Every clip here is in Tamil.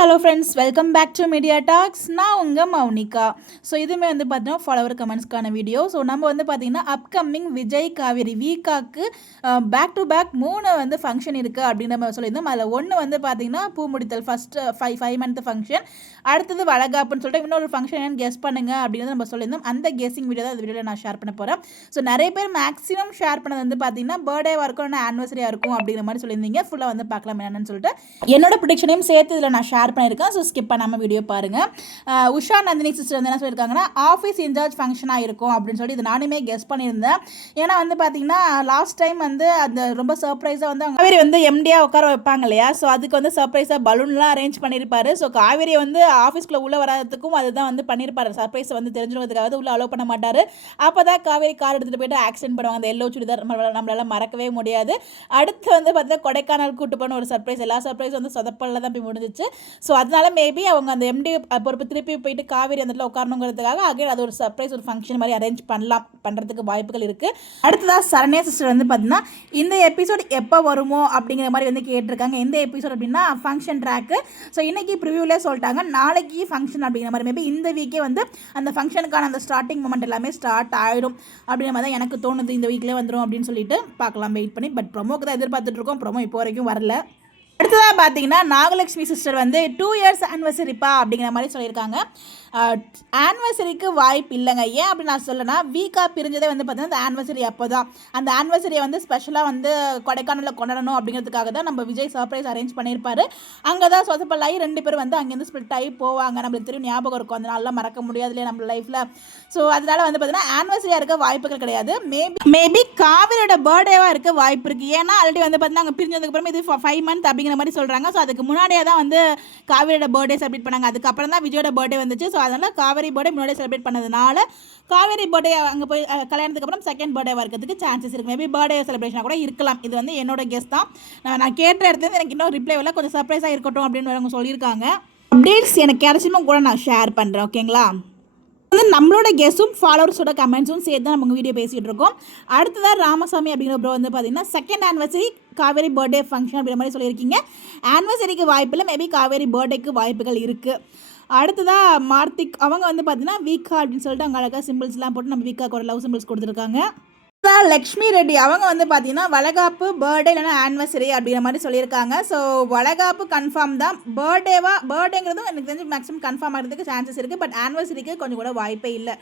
Hello friends, welcome back to Media Talks. நான் உங்கள் மௌனிகா. ஸோ இதுவுமே வந்து பார்த்தீங்கன்னா ஃபாலோவர் கமெண்ட்ஸ்க்கான வீடியோ. ஸோ நம்ம வந்து பார்த்தீங்கன்னா அப்கமிங் விஜய் காவேரி வீக்காக்கு பேக் டு பேக் 3 வந்து ஃபங்க்ஷன் இருக்குது அப்படின்னு நம்ம சொல்லியிருந்தோம். அதில் ஒன்று வந்து பார்த்தீங்கன்னா பூ முடித்தல், ஃபஸ்ட்டு ஃபைவ் மந்த் ஃபங்க்ஷன். அடுத்தது வளகாப்புன்னு சொல்லிட்டு இன்னொரு ஃபங்க்ஷன் என்னன்னு கெஸ் பண்ணுங்க அப்படின்னு நம்ம சொல்லியிருந்தோம். அந்த கெஸ்ஸிங் வீடியோ தான் அந்த வீடியோவில் நான் ஷேர் பண்ண போகிறேன். ஸோ நிறைய பேர் மேக்ஸிமம் ஷேர் பண்ணது வந்து பார்த்தீங்கன்னா பர்த்டேவாக இருக்கும், இல்லை ஆனிவர்சரியாக இருக்கும் அப்படிங்கிற மாதிரி சொல்லியிருந்தீங்க. ஃபுல்லாக வந்து பார்க்கலாம் என்னென்னு சொல்லிட்டு என்னோட ப்ரிடிக்ஷனையும் சேர்த்து இதில் நான் ஷேர் பண்ணியிருக்கேன். ஸோ ஸ்கிப் பண்ணாமல் வீடியோ பாருங்கள். உஷா நந்தினி சிஸ்டர் வந்து என்ன சொல்லியிருக்காங்கன்னா ஆஃபீஸ் இன்சார்ஜ் ஃபங்க்ஷனாக இருக்கும் அப்படின்னு சொல்லி இது நானுமே கெஸ் பண்ணியிருந்தேன். ஏன்னா வந்து பார்த்தீங்கன்னா லாஸ்ட் டைம் வந்து அந்த ரொம்ப சர்ப்ரைஸாக வந்து காவேரி வந்து எம்டியாக உட்கார வைப்பாங்க இல்லையா. ஸோ அதுக்கு வந்து சர்ப்ரைஸாக பலூன்லாம் அரேஞ்ச் பண்ணியிருப்பாரு. ஸோ காவேரி வந்து ஆஃபீஸ்க்குள்ளே உள்ளே வராதுக்கும் அதுதான் வந்து பண்ணியிருப்பாரு. சர்ப்ரைஸை வந்து தெரிஞ்சுக்கிறதுக்காக உள்ளே அலோவ் பண்ண மாட்டார். அப்போ தான் காவேரி கார் எடுத்துகிட்டு போயிட்டு ஆக்சிடென்ட் பண்ணுவாங்க. அந்த எல்லோ சுடிதார் நம்மளால மறக்கவே முடியாது. அடுத்து வந்து பார்த்தீங்கன்னா கொடைக்கானல் கூட்டு போன ஒரு சர்ப்ரைஸ், எல்லா சர்ப்ரைஸ் வந்து சொதப்பல்ல தான் போய் முடிஞ்சிச்சு. ஸோ அதனால மேபி அவங்க அந்த எம்டி பொறுப்பு திருப்பி போயிட்டு காவேரி அந்த இடத்துல உட்காரணுங்கிறதுக்காக அகைன் அது ஒரு சர்ப்ரைஸ், ஒரு ஃபங்க்ஷன் மாதிரி அரேஞ்ச் பண்ணுறதுக்கு வாய்ப்புகள் இருக்குது. அடுத்ததாக சரண்யா சிஸ்டர் வந்து பார்த்தீங்கன்னா இந்த எபிசோட் எப்போ வருமோ அப்படிங்கிற மாதிரி வந்து கேட்டிருக்காங்க. எந்த எபிசோட் அப்படின்னா ஃபங்க்ஷன் ட்ராக்கு. ஸோ இன்றைக்கி ப்ரிவியூலே சொல்லிட்டாங்க நாளைக்கு ஃபங்க்ஷன் அப்படிங்கிற மாதிரி. மேபி இந்த வீக்கே வந்து அந்த ஃபங்க்ஷனுக்கான அந்த ஸ்டார்டிங் மூமெண்ட் எல்லாமே ஸ்டார்ட் ஆகிடும் அப்படிங்கிற மாதிரி தான் எனக்கு தோணுது. இந்த வீக்லேயே வந்துடும் அப்படின்னு சொல்லிட்டு பார்க்கலாம் வெயிட் பண்ணி. பட் ப்ரொமோக்கு தான் எதிர்பார்த்துட்ருக்கோம். ப்ரொமோ இப்போ வரைக்கும் வரல. அடுத்ததாக பார்த்தீங்கன்னா நாகலட்சுமி சிஸ்டர் வந்து 2 years ஆனிவர்சரிப்பா அப்படிங்கிற மாதிரி சொல்லியிருக்காங்க. ஆனிவர்சரிக்கு வாய்ப்பு இல்லைங்க. ஏன் அப்படி நான் சொல்லனா, வீக்காக பிரிஞ்சதே வந்து பார்த்தீங்கன்னா அந்த ஆனிவர்சரி அப்போ தான். அந்த ஆனிவர்சரியை வந்து ஸ்பெஷலாக வந்து கொடைக்கானலில் கொண்டாடணும் அப்படிங்கிறதுக்காக தான் நம்ம விஜய் சர்ப்ரைஸ் அரேஞ்ச் பண்ணியிருப்பாரு. அங்கே தான் சொசப்பல்லாகி 2 பேரும் வந்து அங்கேருந்து ஸ்பிளிட் ஆகி போவாங்க. நம்மளுக்கு தெரியும், ஞாபகம் இருக்கும். அந்த நாளெலாம் மறக்க முடியாது இல்லையா நம்ம லைஃப்பில். ஸோ அதனால் வந்து பார்த்தீங்கன்னா ஆனிவர்சரியாக இருக்க வாய்ப்புகள் கிடையாது. மேபி காவிரியோட பர்த்டேவாக இருக்க வாய்ப்பு இருக்குது. ஏன்னா ஆல்ரெடி வந்து பார்த்தீங்கன்னா அங்கே பிரிஞ்சதுக்கப்புறம் இது 5 month அப்படிங்கிற மாதிரி சொல்கிறாங்க. ஸோ அதுக்கு முன்னாடியே தான் வந்து காவிரியோட பர்த்டே செலிப்ரேட் பண்ணாங்க. அதுக்கப்புறம் தான் விஜயோட பர்த்டே வந்துச்சு. ஸோ அதனால் காவேரி பர்த்டே முன்னாடியே செலிப்ரேட் பண்ணதுனால காவேரி பர்த்டே அங்கே போய் கல்யாணத்துக்கு அப்புறம் செகண்ட் பர்த்டேவாக இருக்கிறதுக்கு சான்சஸ் இருக்குது. மேபி பர்த்டே செலிப்ரேஷனாக கூட இருக்கலாம். இது வந்து என்னோட கெஸ் தான். நான் கேட்ட இடத்துல எனக்கு இன்னும் ரிப்ளை இல்லை, கொஞ்சம் சர்ப்ரைஸாக இருக்கட்டும் அப்படின்னு அவங்க சொல்லியிருக்காங்க. அப்டேட்ஸ் எனக்கு கிடைச்சும் கூட நான் ஷேர் பண்ணுறேன். ஓகேங்களா? வந்து நம்மளோட கெஸ்ஸும் ஃபாலோவர்ஸோட கமெண்ட்ஸும் சேர்த்து தான் நம்ம வீடியோ பேசிகிட்டு இருக்கோம். அடுத்ததாக ராமசாமி அப்படிங்கிற ப்ரோ வந்து பார்த்தீங்கன்னா second anniversary Kaveri birthday function அப்படிங்கிற மாதிரி சொல்லியிருக்கீங்க. ஆனிவர்சரிக்கு வாய்ப்பு இல்லை, மேபி காவேரி பர்த்டேக்கு வாய்ப்புகள் இருக்குது. அடுத்ததாக மார்த்திக் அவங்க வந்து பார்த்தீங்கன்னா வீக்கா அப்படின்னு சொல்லிட்டு அவங்க அழகாக சிம்பிள்ஸ்லாம் போட்டு நம்ம வீக்காக்கு ஒரு லவ் சிம்பிள்ஸ் கொடுத்துருக்காங்க. லக்ஷ்மி ரெட்டி அவங்க வந்து பார்த்தீங்கன்னா வளகாப்பு பர்த்டே இல்லைனா ஆனிவர்சரி அப்படிங்கிற மாதிரி சொல்லியிருக்காங்க. ஸோ வளகாப்பு கன்ஃபார்ம் தான். பர்த்டேங்கிறதும் எனக்கு தெரிஞ்சு மேக்ஸிமம் கன்ஃபார்ம் ஆகிறதுக்கு சான்சஸ் இருக்குது. பட் ஆனிவர்சரிக்கு கொஞ்சம் கூட வாய்ப்பே இல்லை.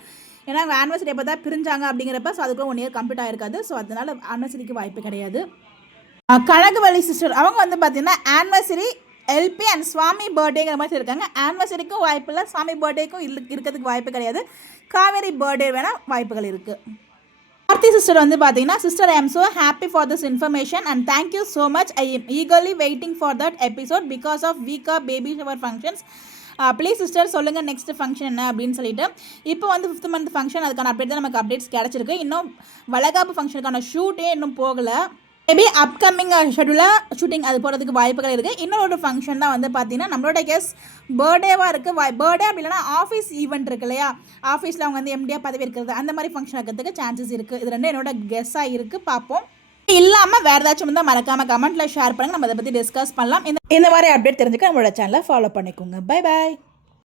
ஏன்னா அவங்க ஆனிவர்சரி எப்போ தான் பிரிஞ்சாங்க அப்படிங்கிறப்ப. ஸோ அதுக்குள்ள 1 year கம்ப்ளீட் ஆகிருக்காது. ஸோ அதனால் ஆனிவர்சரிக்கு வாய்ப்பு கிடையாது. கனகவள்ளி சிஸ்டர் அவங்க வந்து பார்த்தீங்கன்னா ஆனிவர்சரி எல்பி அண்ட் சுவாமி பர்த்டேங்கிற மாதிரி சொல்லியிருக்காங்க. ஆனிவர்சரிக்கும் வாய்ப்பு இல்லை, சுவாமி பர்த்டேக்கும் இருக்கிறதுக்கு வாய்ப்பு கிடையாது. காவேரி பர்த்டே வேணால் வாய்ப்புகள் இருக்குது. ஆர்த்தி சிஸ்டர் வந்து பார்த்தீங்கன்னா sister, I am so happy for this information and thank you so much. I am eagerly waiting for that episode because of Veeka baby shower functions. Please sister சொல்லுங்கள் நெக்ஸ்ட் ஃபங்க்ஷன் என்ன அப்படின்னு சொல்லிட்டு. இப்போ வந்து 5th month ஃபங்க்ஷன், அதுக்கான அப்டேட் தான் நமக்கு அப்டேட்ஸ் கிடச்சிருக்கு. இன்னும் வளகாப்பு ஃபங்க்ஷனுக்கான ஷூட்டே இன்னும் போகலை. மேபி அப்கமிங் ஷெடியூலாக ஷூட்டிங் அது போகிறதுக்கு வாய்ப்புகள் இருக்குது. இன்னொரு ஃபங்க்ஷன் தான் வந்து பார்த்தீங்கன்னா நம்மளோட கெஸ் பர்த்டேவாக இருக்குது. பர்த்டே அப்படி இல்லைனா ஆஃபீஸ் ஈவெண்ட் இருக்கு இல்லையா, ஆஃபீஸில் அவங்க வந்து எம்டியாக பதவி இருக்கிறது, அந்த மாதிரி ஃபங்க்ஷன் இருக்கிறதுக்கு சான்சஸ் இருக்குது. இது 2 என்னோட கெஸ்ஸாக இருக்குது. பார்ப்போம். இல்லாமல் வேறு ஏதாச்சும் இருந்தால் மறக்காமல் கமெண்ட்டில் ஷேர் பண்ணுங்கள். நம்ம அதை பற்றி டிஸ்கஸ் பண்ணலாம். இந்த மாதிரி அப்டேட் தெரிஞ்சுக்க நம்மளோட சேனலை ஃபாலோ பண்ணிக்கோங்க. Bye bye.